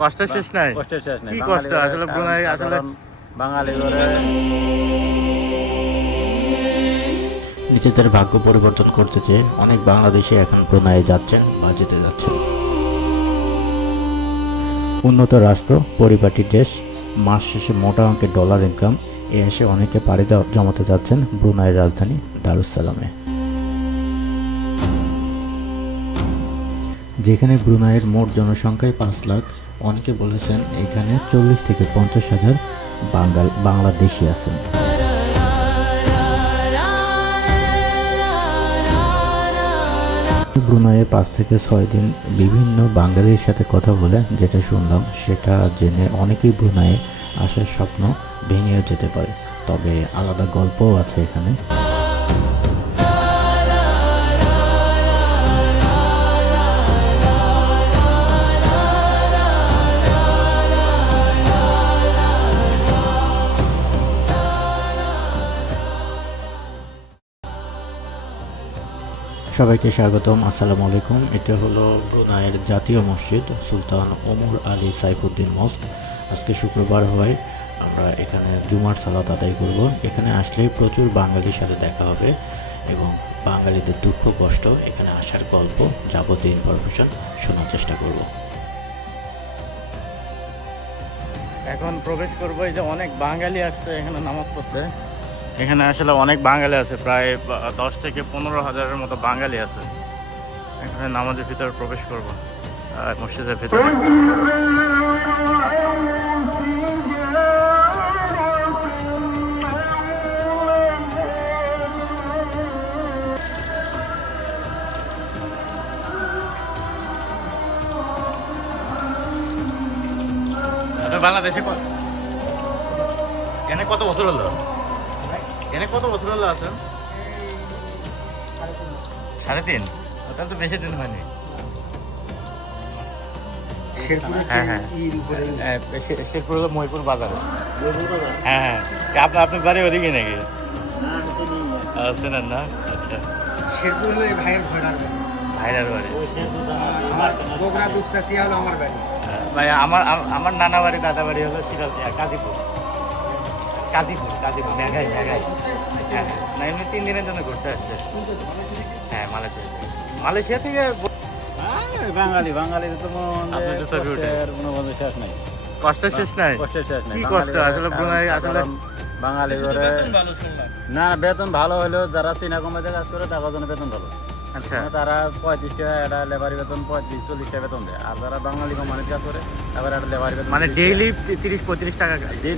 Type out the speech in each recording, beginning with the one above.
কষ্টের শেষ নাই, কষ্টের শেষ নাই। কি কষ্ট আসলে ব্রুনাই আসলে বাঙালি ঘরে নিজেদের ভাগ্য পরিবর্তন করতে চেয়ে অনেক বাংলাদেশি এখন ব্রুনাইয়ে যাচ্ছেন বা যেতে যাচ্ছেন। উন্নত রাষ্ট্র, পরিপাটি দেশ, মাস শেষে মোটা অঙ্কের ডলার ইনকাম, এ এসে অনেকে পাড়ি জমাতে যাচ্ছেন ব্রুনাইয়ের রাজধানী দারুস-সালামে। যেখানে ব্রুনাইয়ের মোট জনসংখ্যায় 5 লাখ, অনেকে বলেছেন এখানে 40 থেকে 50 হাজার বাংলাদেশি আছেন। ব্রুনাইয়ে 5 থেকে 6 দিন বিভিন্ন বাঙালির সাথে কথা বলে যেটা শুনলাম, সেটা জেনে অনেকেই ব্রুনাইয়ে আসার স্বপ্ন ভেঙেও যেতে পারে। তবে আলাদা গল্পও আছে এখানে। সবাইকে স্বাগতম, আসসালামু আলাইকুম। এটা হলো ব্রুনাইয়ের জাতীয় মসজিদ সুলতান ওমর আলী সাইফুদ্দিন মস্ক। আজকে শুক্রবার হওয়ায় আমরা এখানে জুমার সালাত আদায় করব। এখানে আসলেই প্রচুর বাঙালির সাথে দেখা হবে এবং বাঙালিদের দুঃখ কষ্ট, এখানে আসার গল্প, যাবতীয় ইনফরমেশন শোনার চেষ্টা করব। এখন প্রবেশ করবো। এই যে অনেক বাঙালি আসছে এখানে নামাজ পড়তে। এখানে আসলে অনেক বাঙালি আছে, প্রায় 10 থেকে 15 হাজারের মতো বাঙালি আছে। এখানে নামাজের ভিতরে প্রবেশ করবো, মসজিদের ভিতরে। বাংলাদেশে এখানে কত বছর হলো? এখানে কত বছর হলো আছেন? 3.5। তাহলে তো বেশি দিন হয়নি। শেরপুর হলো মহিপুর বাজার। হ্যাঁ হ্যাঁ, আপনার বাড়ি ওদিকে নাকি? চেনেন না? আচ্ছা, শেরপুর হলো ভাইয়ের ভাইরার বাড়ি। বগুড়া দুপচাচিয়া হলো আমার বাড়ি। ভাই আমার নানা বাড়ি, দাদা বাড়ি হলো গাজীপুর। কাজীপুর মেঘাই। হ্যাঁ, না এমনি 3 দিনের জন্য ঘুরতে আসছে। হ্যাঁ, মালয়েশিয়া থেকে। বাঙালি তো কষ্টের শেষ নাই, কষ্টের শেষ নাই। কি কষ্ট আসলে ব্রুনাই আসলে বাঙালি ঘরে না বেতন ভালো হলেও যারা চীনা কোম্পানিতে কাজ করে তাদের জন্য বেতন ভালো। আচ্ছা, তারা 35 টাকা একটা লেবারি বেতন, 35-40 টাকা বেতন দেয়। আর যারা বাঙালি কোম্পানিতে কাজ করে তাদের একটা লেবারি বেতন মানে ডেইলি 30-35 টাকা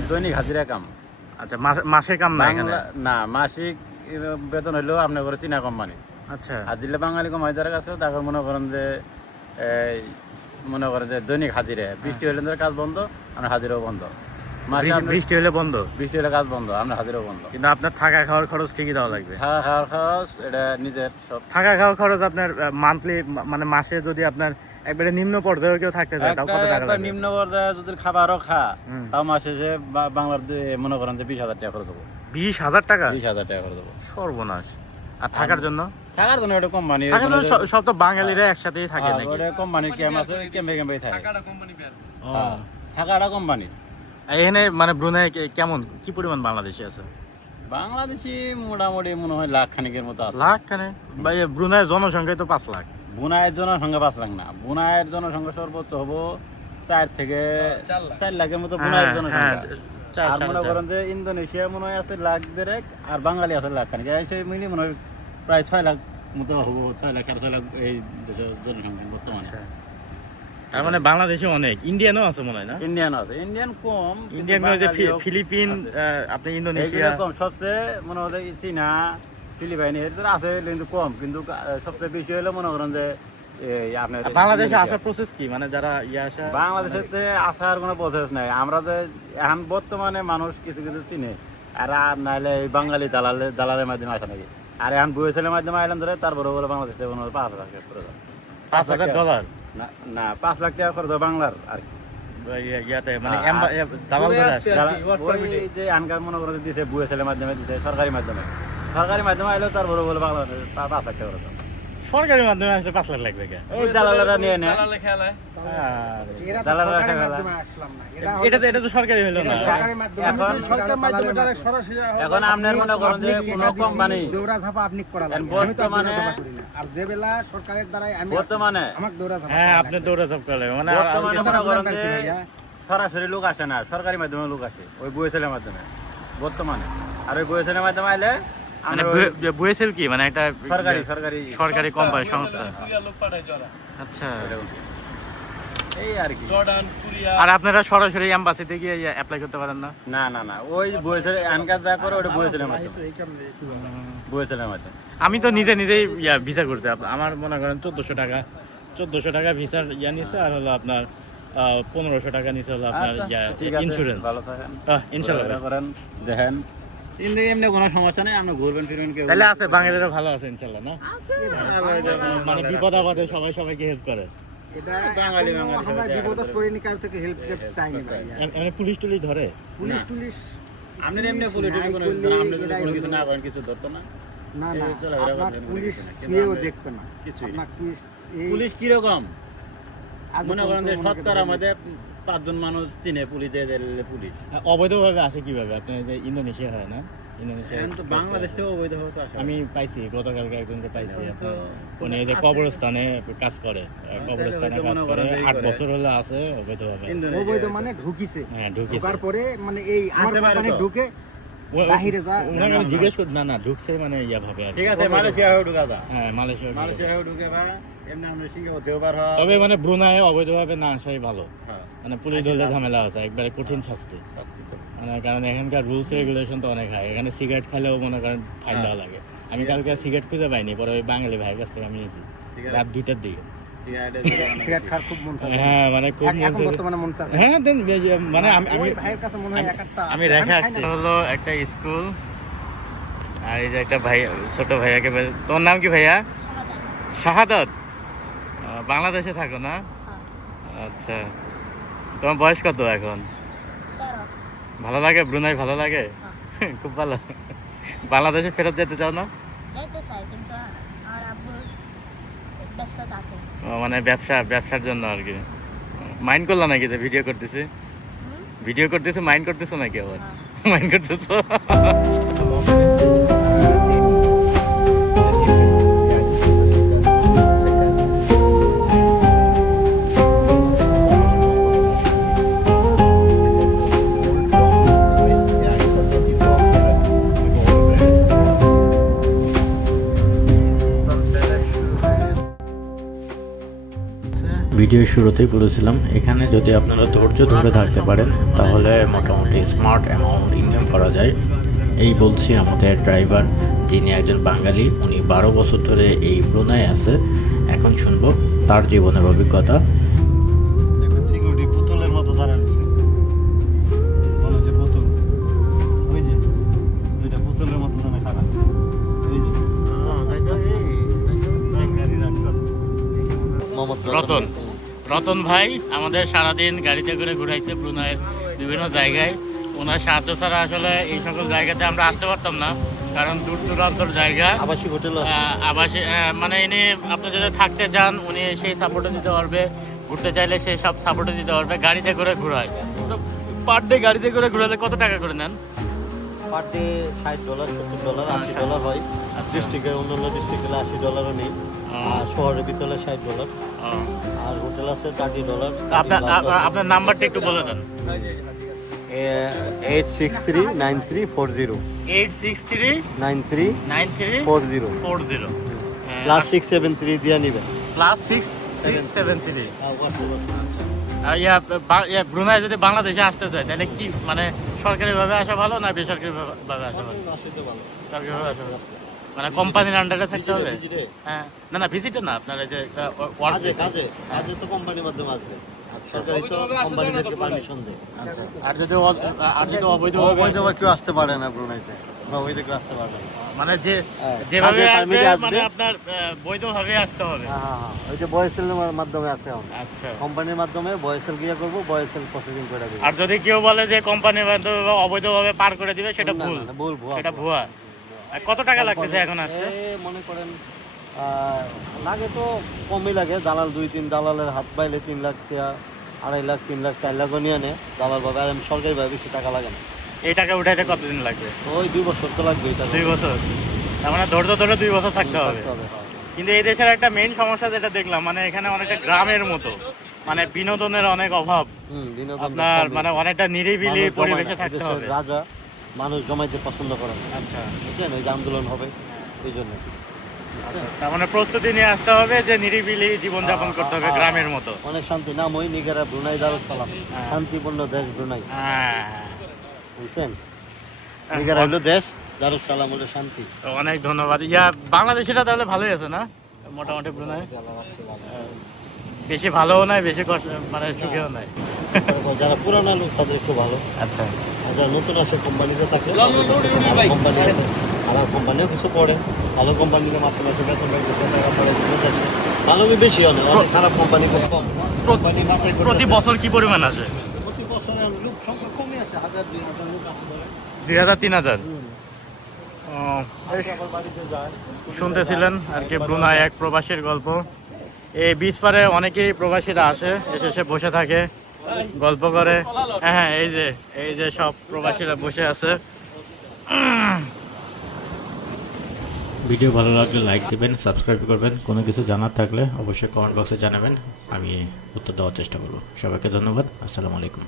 দৈনিক হাজিরা কাম। আচ্ছা, মাসে কাম না এখানে? না, মাসিক বেতন হইলেও আপনি করে চীনা কোম্পানি। আচ্ছা, আর দিলে বাঙালি কোম্পানি যারা কাজ করে তারপর মনে করেন যে দৈনিক হাজিরা। বৃষ্টি হলে কাজ বন্ধ, আপনার হাজিরাও বন্ধ। বৃষ্টি হলে বন্ধ, বৃষ্টি হলে কাজ বন্ধ, আপনার হাজিরাও বন্ধ। কিন্তু আপনার থাকা খাওয়ার খরচ ঠিকই দেওয়া লাগবে। থাকা খাওয়ার খরচ এটা নিজের সব। থাকা খাওয়ার খরচ আপনার মান্থলি, মানে মাসে যদি আপনার একবারে নিম্ন পর্যায়ে কেউ থাকতে চায় তাও কত টাকা লাগবে? নিম্ন পর্যায়ে যদি খাবারও তাও মাসে যে বাংলার মনে করেন যে 20,000 টাকা খরচ হবো। 20,000 টাকা? 20,000 টাকা খরচ হবো। সর্বনাশ। আর থাকার জন্য? থাকার জন্য এটা কোম্পানি, সব তো বাঙালিরা একসাথেই থাকে নাকি? ওটা কোম্পানির ক্যাম্প আছে, ক্যাম্পে থাকে। থাকাটা কোম্পানি। এখানে মানে ব্রুনাই কেমন, কি পরিমাণ বাংলাদেশি আছে? বাংলাদেশি মোটামুটি মনে হয় লাখ খানিকের মতো আছে। লাখ খানেক? ভাই ব্রুনাইয়ের জনসংখ্যা তো 5 লাখ। বুনাইয়ের জনসংখ্যা 5 লাখ না, বুনাইয়ের জনসংখ্যা সর্বোচ্চ হবো 4 থেকে 4 লাখের মতো বুনাইয়ের জনসংখ্যা। আর মনে করেন যে ইন্দোনেশিয়া মনে হয় আছে লাখ 1.5, আর বাঙালি আছে লাখ খানিক। সেই মিলিয়ে মনে হয় প্রায় 6 লাখ মতো হবো। 6 লাখ 6.5 লাখ এই দেশের জনসংখ্যা বর্তমানে। তার মানে বাংলাদেশে অনেক ইন্ডিয়ানও আছে মনে হয় না? ইন্ডিয়ান আছে, ইন্ডিয়ান কম। ইন্ডিয়ান যে ফিলিপিন, আপনি ইন্দোনেশিয়া কম। সবচেয়ে মনে হয় চীনা, ফিলিপাইন এদের আছে কিন্তু কম। কিন্তু সবচেয়ে বেশি হলে মনে করেন যে আপনার বাংলাদেশে আসার প্রসেস কি, মানে যারা আসে বাংলাদেশে আসার কোনো প্রসেস নাই। আমরা যে এখন বর্তমানে মানুষ কিছু চিনে, আর নাহলে এই বাঙালি দালালের মাধ্যমে আসে নাকি। আর এখন বুয়েছেলের মাধ্যমে আইলেন ধরে তারপরে বলে বাংলাদেশে 5 লাখ $5,000 না 5 লাখ টাকা খরচ বাংলার। আর ইয়াতে মানে দালাল ধরে আসে। যে আনকার মনে করে দিছে বুয়েছেলের মাধ্যমে, দিছে সরকারি মাধ্যমে আইলেও তারপরে বলে বাংলাদেশে 5 লাখ টাকা খরচ। সরকারি মাধ্যমে আসলে 5 লাখ লাগবে কে? এই দালালেরা নিয়ে নেয়। আরে, এরা তো দালালরা সরকারের খেলা। মাধ্যমে আসলাম না, এটা তো সরকারি হলো না। সরকারের মাধ্যমে এখন আপনার মনে করেন যে কোনো কোম্পানি দৌড়াঝাপা আপনি করা লাগে, এখন আমি তো আর বর্তমানে- দৌড়াঝাপা করি না। আর যে বেলা সরকারের দ্বারাই আমি বর্তমানে আমাকে দৌড়াঝাপা হ্যাঁ, করা আপনি লাগে। দৌড়াঝাপ করলে মানে বর্তমানে কথা মনে করেন বলতে যে পারছি ভাইয়া। সরাসরি লোক আসে না, সরকারি মাধ্যমে লোক আসে ওই বইয়েছেলের মাধ্যমে বর্তমানে। আর ওই বইয়েছেলের মাধ্যমে আইলে মানে আমরা ওই বুয়েসেল কি মানে একটা সরকারি কোম্পানি সংস্থা। আচ্ছা। এই আর কি। আর আপনারা সরাসরি এমবাসিতে গিয়ে অ্যাপ্লাই করতে পারেন না? না না না, ওই বইয়েছেলে আনকাজ যা করে ওটা বইয়েছেলের মাধ্যমে, বইয়েছেলের মাধ্যমে। আমি তো নিজেই ভিসা করছি। আমার মনে করেন 1400 টাকা ভিসার নিছে, আর হলো আপনার 1500 টাকা নিছে হলো আপনার আচ্ছা, ঠিক আছে, ইন্স্যুরেন্স। ভালো থাকেন, ইনশাআল্লাহ। ঘোরাফেরা করেন, দেখেন এমনি কোনো সমস্যা নেই, আপনি ঘুরবেন ফিরবেন কেউ তাহলে আছে, বাঙালিরা ভালো আছে ইনশাআল্লাহ না? মানে বিপদ আপদে সবাইকে হেল্প করে। এটা বাঙালি এখনো বাঙালি আমরা সাথে বিপদত পড়িনি, কারো থেকে হেল্প চাইনি ভাইয়া। মানে পুলিশ টুলিশ ধরে? পুলিশ টুলিশ আপনি এমনি পুলিশ নাই কোনো করলে আপনি যদি এটাই কোনো কিছু হলো। না করেন কিছু ধরতো না। না না, এই চলাফেরা আপনার করতে পুলিশ কিন্তু শুয়েও আমরা দেখবে না। কিছুই আপনার পুলিশ এই পুলিশ কিরকম আজ মনে করেন যে পর্যন্ত মনে শতকরা করেন আমাদের 5 জন মানুষ চিনে পুলিশে পুলিশ। অবৈধভাবে আসে কিভাবে? আপনি যে ইন্দোনেশিয়া হয় না, ইন্দোনেশিয়া এখন তো বাংলাদেশ থেকে অবৈধ হতো আসলে। আমি পাইছি, গতকালকে একজনকে পাইছি। এখন তো উনি এই যে কবরস্থানে কাজ করে, কবরস্থানে হয়তো কাজ মনে করে করেন যে ই 8 করে। বছর হলো আছে অবৈধভাবে। ইন্দোনেশিয়া অবৈধ মানে ঢুকিছে, হ্যাঁ, ঢুকেছে। ঢোকার পরে মানে এই আমার আসতে পারে কোম্পানি তো। ঢুকে বাহিরে যা ওনাকে আমি জিজ্ঞেস করি, না ঢুকছে মানে ভাবে আর কি। ঠিক আছে, মালয়েশিয়া হয়ে ঢুকা যা, হ্যাঁ, মালয়েশিয়া। মালয়েশিয়া হয়ে ঢুকে বা এমনি আমরা সিঙ্গাপুর থেকেও বার হওয়া। তবে মানে ব্রুনাই অবৈধভাবে না আসাই ভালো। হ্যাঁ, মানে পুলিশ ধরলে ঝামেলা আছে, একবারে কঠিন শাস্তি। শাস্তি তো। মানে কারণ এখানকার রুলস রেগুলেশন তো অনেক হাই। এখানে সিগারেট খেলেও মনে করেন ফাইন দেওয়া লাগে। আমি কালকে সিগারেট খুঁজে পাইনি, পরে ওই বাঙালি ভাইয়ের কাছ থেকে আমি নিয়েছি রাত 2টার দিকে। সিগারেট সিগারেট খাওয়ার খুব মন চাচ্ছে। হ্যাঁ, মানে খুব মন এখন চাইছে। বর্তমানে মন চাচ্ছে। হ্যাঁ, দেন মানে আমি ওই ভাইয়ের কাছে মনে হয় এক একটা আমি আছে, রেখে খাই আসছি না। হলো একটা স্কুল। আর এই যে একটা ভাই, ছোট ভাইয়াকে তোমার নাম কি ভাইয়া? শাহাদাত। বাংলাদেশে থাকো না? আচ্ছা, তোমার বয়স কত এখন? ভালো লাগে ব্রুনাই? ভালো লাগে, খুব ভালো। বাংলাদেশে ফেরত যেতে চাও না? যাইতে চাই, কিন্তু আমার আব্বুর ব্যস্ত থাকে। মানে ব্যবসার জন্য আর কি। মাইন্ড করলা নাকি যে ভিডিও করতেছি? ভিডিও করতেছো, মাইন্ড করতেছো নাকি আবার? মাইন্ড করতেছো? ভিডিওর শুরুতেই বলেছিলাম, এখানে যদি আপনারা ধৈর্য ধরে থাকতে পারেন তাহলে মোটামুটি স্মার্ট অ্যামাউন্ট ইনকাম করা যায়। এই বলছি আমাদের ড্রাইভার, যিনি একজন বাঙালি, উনি 12 বছর ধরে এই ব্রুনাই আছে। এখন শুনবো তার জীবনের অভিজ্ঞতা। দেখুন সিকিউরিটি পুতুলের মতো দাঁড়ায় রয়েছে, মনে হচ্ছে পুতুল। ওই যে দুইটা পুতুলের মতো দাঁড়ায় খারাপ। এই যে এক গাড়ি রাখতেছে। রতন ভাই আমাদের সারাদিন গাড়িতে করে ঘুরাইছে ব্রুনাইয়ের বিভিন্ন জায়গায়। ওনার সাহায্য ছাড়া আসলে এই সকল জায়গাতে আমরা আসতে পারতাম না, কারণ দূর দূরান্তর জায়গা। আবাসিক হোটেল আবাসে মানে ইনি আপনি যদি থাকতে চান উনি সেই সাপোর্টও দিতে পারবে, ঘুরতে চাইলে সেই সব সাপোর্টও দিতে পারবে। গাড়িতে করে ঘোরায়, তো পার ডে গাড়িতে করে ঘোরালে কত টাকা করে নেন? পার ডে $60, $70, $80 হয়। ডিস্ট্রিক্টের অন্যান্য ডিস্ট্রিক্ট গেলে $80 নেই, আর শহরের ভিতরে $60, আর হোটেল আছে $30। আপনার নাম্বারটা একটু বলে দেন। 8639340 863 9340 9340 +673 দিয়ে নিবেন। +673। ব্রুনাই যদি বাংলাদেশে আসতে চায় তাহলে কি মানে সরকারিভাবে আসা ভালো না বেসরকারিভাবে আসা ভালো? সরকারিভাবে আসা ভালো, মানে কোম্পানির আন্ডারে থাকতে হবে? হ্যাঁ, না ভিজিটে না, আপনার এই যে কাজে তো কোম্পানির মাধ্যমে আসবে, সরকারি তো কোম্পানিদেরকে পারমিশন দেয়। আচ্ছা, আর যদি অবৈধভাবে কেউ আসতে পারে না ব্রুনাইতে, বা ওইদিকে কেউ আসতে পারে না। মানে হ্যাঁ, যেভাবে কাজের আসবে permit আসবে। মানে আপনার বৈধভাবে আসতে হবে। হ্যাঁ, ওই যে বয়েসেলের মাধ্যমে আসে এখন। আচ্ছা, কোম্পানির মাধ্যমে বয়েসেল গিয়ে করবো, বয়েসেল প্রসেসিং করে দেবে। আর যদি কেউ বলে যে কোম্পানির মাধ্যমে বা অবৈধভাবে পার করে দিবে, সেটা না, ভুল। না, ভুল, ভুয়া, সেটা ভুয়া। আর কত টাকা লাগতেছে এখন আসতে? মনে করেন লাগে তো কমই লাগে, দালাল 2-3 দালালের হাত পাইলে 3 লাখ টাকা, 2.5 লাখ, 3 লাখ, 4 লাখও নিয়ে নেয় দালাল ভাবে। আর আমি সরকারিভাবে বেশি টাকা লাগে না। এই টাকা উঠাইতে কতদিন লাগবে? ওই 2 বছর তো লাগবে। এটা 2 বছর। তার মানে ধৈর্য ধরে 2 বছর থাকতে হবে। হ্যাঁ। কিন্তু এই দেশের একটা মেইন সমস্যা যেটা দেখলাম, মানে এখানে অনেকটা গ্রামের মতো, মানে বিনোদনের অনেক অভাব। বিনোদন আপনার মানে অনেকটা নিরিবিলি মানুষ জমায় পরিবেশে না। থাকতে এদেশের হবে। রাজা মানুষ জমাইতে পছন্দ করে না। আচ্ছা, বুঝলেন, ওই যে আন্দোলন হবে এই জন্য। তার মানে প্রস্তুতি নিয়ে আসতে হবে যে নিরিবিলি জীবনযাপন করতে হবে গ্রামের মতো। অনেক শান্তি। নাম ওই নিগারা, ব্রুনাই দারুস সালাম, হ্যাঁ। শান্তিপূর্ণ দেশ ব্রুনাই। হ্যাঁ, বুঝছেন, নিগারা হলো দেশ, দারুস সালাম হলো শান্তি। তো অনেক ধন্যবাদ। বাংলাদেশিরা তাহলে ভালোই আছে না মোটামুটি ব্রুনাই? বেশি ভালোও নাই, বেশি কষ্ট মানে সুখেও নাই। যারা পুরানো লোক তাদের একটু ভালো, আচ্ছা, আর যারা নতুন আছে কোম্পানিতে থাকে, কোম্পানি আছে, খারাপ কোম্পানিও কিছু পড়ে, ভালো কোম্পানিতে মাসে মাসে বেতন পাইতেছে, টাকা পড়ে দিতে আছে, ভালো বেশি হয় না, অনেক খারাপ কোম্পানি খুব কম। কোম্পানি বাছাই করতে প্রতি বছর কি পরিমাণ আছে? প্রতি বছরে লোক সংখ্যা কমে আছে, 1000-2000 লোক আছে ধরে। 2000-3000। আজকে আবার বাড়িতে যায়। শুনতেছিলেন আর কি ব্রুনাই এক প্রবাসীর গল্প। এই বিচ পারে অনেকেই প্রবাসীরা আসে, এসে বসে থাকে, গল্প করে। হ্যাঁ, এই যে সব প্রবাসীরা বসে আছে। ভিডিও ভালো লাগলে লাইক দিবেন, সাবস্ক্রাইব করবেন। কোনো কিছু জানার থাকলে অবশ্যই কমেন্ট বক্সে জানাবেন, আমি উত্তর দেওয়ার চেষ্টা করব। সবাইকে ধন্যবাদ। আসসালামু আলাইকুম।